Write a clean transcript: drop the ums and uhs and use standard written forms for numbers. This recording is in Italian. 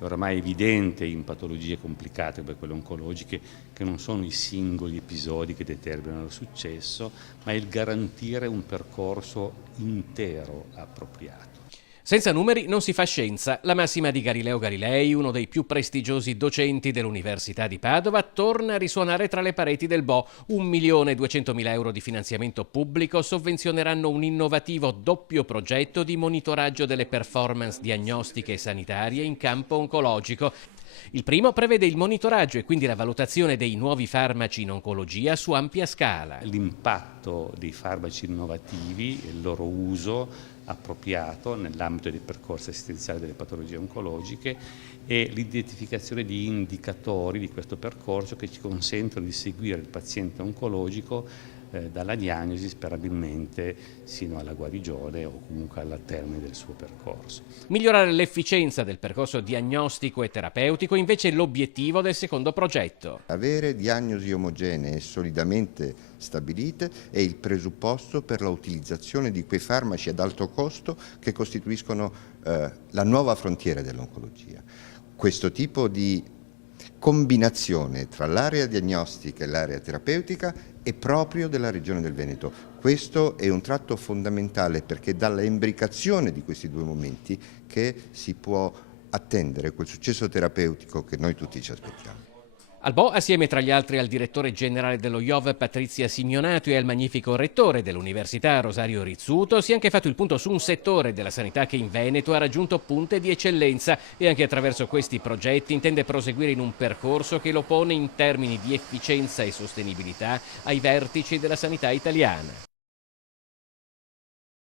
È oramai evidente in patologie complicate come quelle oncologiche che non sono i singoli episodi che determinano il successo, ma il garantire un percorso intero appropriato. Senza numeri non si fa scienza. La massima di Galileo Galilei, uno dei più prestigiosi docenti dell'Università di Padova, torna a risuonare tra le pareti del Bo. 1.200.000 euro di finanziamento pubblico sovvenzioneranno un innovativo doppio progetto di monitoraggio delle performance diagnostiche e sanitarie in campo oncologico. Il primo prevede il monitoraggio e quindi la valutazione dei nuovi farmaci in oncologia su ampia scala. L'impatto dei farmaci innovativi e il loro uso appropriato nell'ambito dei percorsi assistenziali delle patologie oncologiche e l'identificazione di indicatori di questo percorso che ci consentono di seguire il paziente oncologico dalla diagnosi sperabilmente sino alla guarigione o comunque al termine del suo percorso. Migliorare l'efficienza del percorso diagnostico e terapeutico invece è l'obiettivo del secondo progetto. Avere diagnosi omogenee e solidamente stabilite è il presupposto per l'utilizzazione di quei farmaci ad alto costo che costituiscono la nuova frontiera dell'oncologia. Questo tipo di combinazione tra l'area diagnostica e l'area terapeutica è proprio della Regione del Veneto. Questo è un tratto fondamentale perché dalla imbricazione di questi due momenti che si può attendere quel successo terapeutico che noi tutti ci aspettiamo. Al Bo, assieme tra gli altri al direttore generale dello IOV Patrizia Simeonato e al magnifico rettore dell'Università Rosario Rizzuto, si è anche fatto il punto su un settore della sanità che in Veneto ha raggiunto punte di eccellenza e anche attraverso questi progetti intende proseguire in un percorso che lo pone in termini di efficienza e sostenibilità ai vertici della sanità italiana.